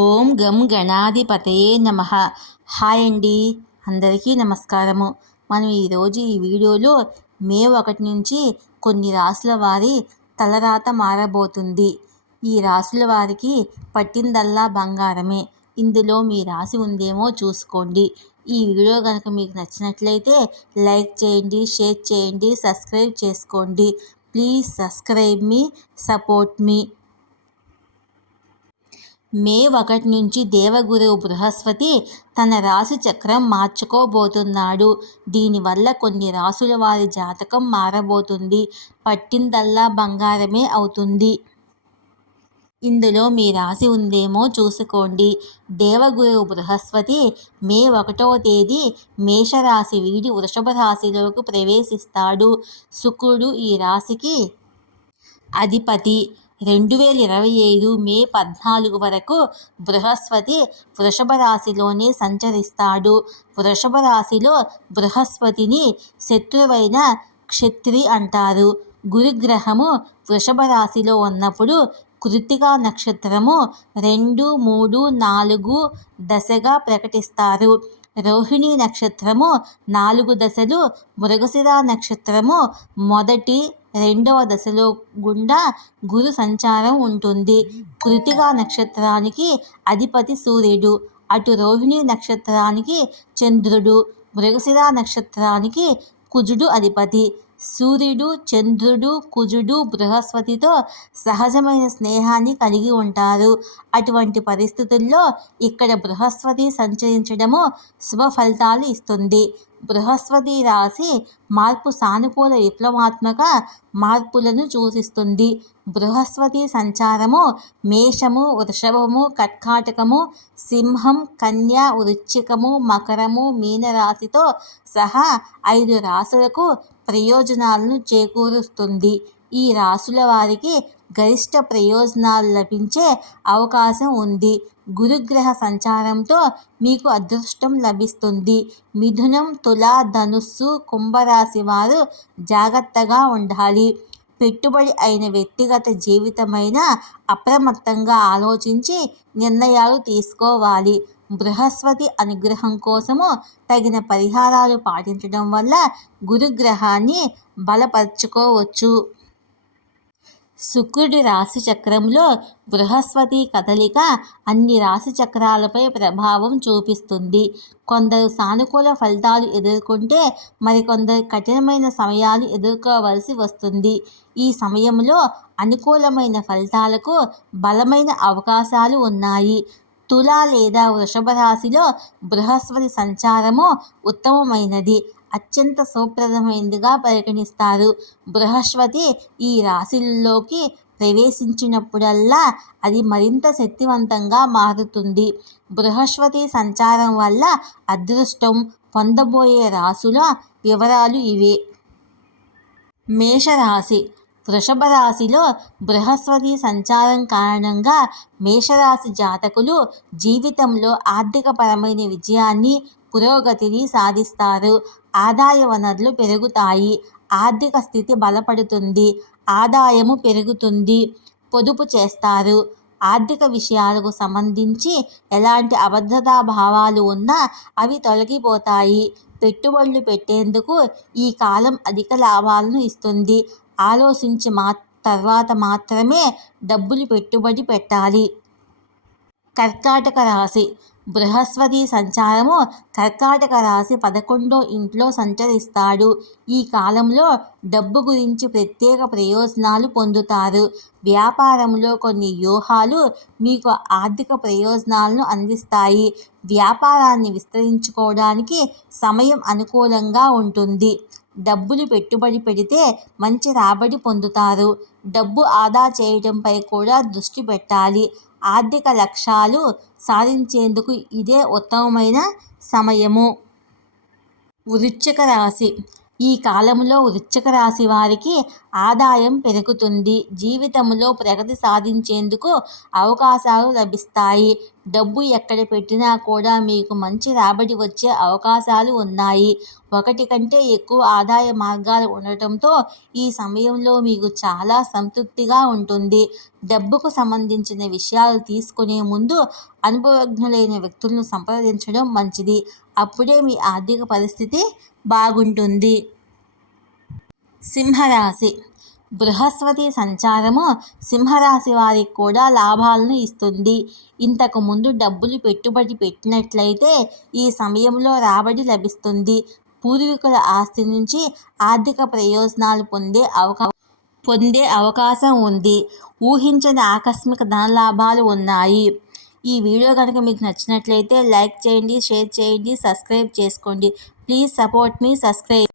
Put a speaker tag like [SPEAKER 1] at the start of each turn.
[SPEAKER 1] ఓం గం గణాధిపతయే నమ. హాయ్ అండి. అందరికీ నమస్కారము. మనం ఈరోజు ఈ వీడియోలో మే ఒకటి నుంచి కొన్ని రాసుల వారి తలరాత మారబోతుంది. ఈ రాసుల వారికి పట్టిందల్లా బంగారమే. ఇందులో మీ రాసి ఉందేమో చూసుకోండి. ఈ వీడియో కనుక మీకు నచ్చినట్లయితే లైక్ చేయండి షేర్ చేయండి సబ్స్క్రైబ్ చేసుకోండి. ప్లీజ్ సబ్స్క్రైబ్ మీ సపోర్ట్ మీ. మే ఒకటి నుంచి దేవగురువు బృహస్పతి తన రాశి చక్రం మార్చుకోబోతున్నాడు. దీనివల్ల కొన్ని రాసుల వారి జాతకం మారబోతుంది. పట్టిందల్లా బంగారమే అవుతుంది. ఇందులో మీ రాశి ఉందేమో చూసుకోండి. దేవగురువు బృహస్పతి మే ఒకటవ తేదీ మేషరాశి వీడి వృషభ రాశిలోకి ప్రవేశిస్తాడు. శుక్రుడు ఈ రాశికి అధిపతి. రెండు వేల ఇరవై ఐదు మే పద్నాలుగు వరకు బృహస్పతి వృషభ రాశిలోనే సంచరిస్తాడు. వృషభ రాశిలో బృహస్పతిని శత్రువైన క్షత్రి అంటారు. గురుగ్రహము వృషభ రాశిలో ఉన్నప్పుడు కృతికా నక్షత్రము రెండు మూడు నాలుగు దశగా ప్రకటిస్తారు. రోహిణి నక్షత్రము నాలుగు దశలు మృగశిర నక్షత్రము మొదటి రెండవ దశలో గుండా గురు సంచారం ఉంటుంది. కృతిగా నక్షత్రానికి అధిపతి సూర్యుడు అటు రోహిణి నక్షత్రానికి చంద్రుడు మృగశిర నక్షత్రానికి కుజుడు అధిపతి. సూర్యుడు చంద్రుడు కుజుడు బృహస్పతితో సహజమైన స్నేహాన్ని కలిగి ఉంటారు. అటువంటి పరిస్థితుల్లో ఇక్కడ బృహస్పతి సంచరించడము శుభ ఫలితాలు ఇస్తుంది. బృహస్పతి రాశి మార్పు సానుకూల విప్లవాత్మక మార్పులను సూచిస్తుంది. బృహస్పతి సంచారము మేషము వృషభము కర్కాటకము సింహం కన్య వృచ్చికము మకరము మీనరాశితో సహా ఐదు రాశులకు ప్రయోజనాలను చేకూరుస్తుంది. ఈ రాశుల వారికి గరిష్ట ప్రయోజనాలు లభించే అవకాశం ఉంది. గురుగ్రహ సంచారంతో మీకు అదృష్టం లభిస్తుంది. మిథునం తుల ధనుస్సు కుంభరాశి వారు జాగ్రత్తగా ఉండాలి. పెట్టుబడి అయిన వ్యక్తిగత జీవితమైన అప్రమత్తంగా ఆలోచించి నిర్ణయాలు తీసుకోవాలి. బృహస్పతి అనుగ్రహం కోసము తగిన పరిహారాలు పాటించడం వల్ల గురుగ్రహాన్ని బలపరుచుకోవచ్చు. శుక్రుడి రాశి చక్రంలో బృహస్పతి కదలిక అన్ని రాశి చక్రాలపై ప్రభావం చూపిస్తుంది. కొందరు సానుకూల ఫలితాలు ఎదుర్కొంటే మరికొందరు కఠినమైన సమయాలు ఎదుర్కోవలసి వస్తుంది. ఈ సమయంలో అనుకూలమైన ఫలితాలకు బలమైన అవకాశాలు ఉన్నాయి. తుల లేదా వృషభ రాశిలో బృహస్పతి సంచారము ఉత్తమమైనది. అత్యంత శుభప్రదమైనదిగా పరిగణిస్తారు. బృహస్పతి ఈ రాశిల్లోకి ప్రవేశించినప్పుడల్లా అది మరింత శక్తివంతంగా మారుతుంది. బృహస్పతి సంచారం వల్ల అదృష్టం పొందబోయే రాశుల వివరాలు ఇవే. మేషరాశి వృషభ రాశిలో బృహస్పతి సంచారం కారణంగా మేషరాశి జాతకులు జీవితంలో ఆర్థికపరమైన విజయాన్ని పురోగతిని సాధిస్తారు. ఆదాయ వనరులు పెరుగుతాయి. ఆర్థిక స్థితి బలపడుతుంది. ఆదాయము పెరుగుతుంది. పొదుపు చేస్తారు. ఆర్థిక విషయాలకు సంబంధించి ఎలాంటి అభద్రతా భావాలు ఉన్నా అవి తొలగిపోతాయి. పెట్టుబడులు పెట్టేందుకు ఈ కాలం అధిక లాభాలను ఇస్తుంది. ఆలోచించి మా తర్వాత మాత్రమే డబ్బులు పెట్టుబడి పెట్టాలి. కర్కాటక రాశి. బృహస్పతి సంచారము కర్కాటక రాశి పదకొండో ఇంట్లో సంచరిస్తాడు. ఈ కాలంలో డబ్బు గురించి ప్రత్యేక ప్రయోజనాలు పొందుతారు. వ్యాపారంలో కొన్ని వ్యూహాలు మీకు ఆర్థిక ప్రయోజనాలను అందిస్తాయి. వ్యాపారాన్ని విస్తరించుకోవడానికి సమయం అనుకూలంగా ఉంటుంది. డబ్బులు పెట్టుబడి పెడితే మంచి రాబడి పొందుతారు. డబ్బు ఆదా చేయడంపై కూడా దృష్టి పెట్టాలి. ఆర్థిక లక్ష్యాలు సాధించేందుకు ఇదే ఉత్తమమైన సమయము. వృశ్చిక రాశి. ఈ కాలంలో వృశ్చిక రాశి వారికి ఆదాయం పెరుగుతుంది. జీవితంలో ప్రగతి సాధించేందుకు అవకాశాలు లభిస్తాయి. డబ్బు ఎక్కడ పెట్టినా కూడా మీకు మంచి రాబడి వచ్చే అవకాశాలు ఉన్నాయి. ఒకటి కంటే ఎక్కువ ఆదాయ మార్గాలు ఉండటంతో ఈ సమయంలో మీకు చాలా సంతృప్తిగా ఉంటుంది. డబ్బుకు సంబంధించిన విషయాలు తీసుకునే ముందు అనుభవజ్ఞులైన వ్యక్తులను సంప్రదించడం మంచిది. అప్పుడే మీ ఆర్థిక పరిస్థితి బాగుంటుంది. సింహరాశి. బృహస్పతి సంచారము సింహరాశి వారికి కూడా లాభాలను ఇస్తుంది. ఇంతకు ముందు డబ్బులు పెట్టుబడి పెట్టినట్లయితే ఈ సమయంలో రాబడి లభిస్తుంది. పూర్వీకుల ఆస్తి నుంచి ఆర్థిక ప్రయోజనాలు పొందే అవకా పొందే అవకాశం ఉంది. ఊహించని ఆకస్మిక ధనలాభాలు ఉన్నాయి. ఈ వీడియో కనుక మీకు నచ్చినట్లయితే లైక్ చేయండి షేర్ చేయండి సబ్స్క్రైబ్ చేసుకోండి. ప్లీజ్ సపోర్ట్ మీ సబ్స్క్రైబ్.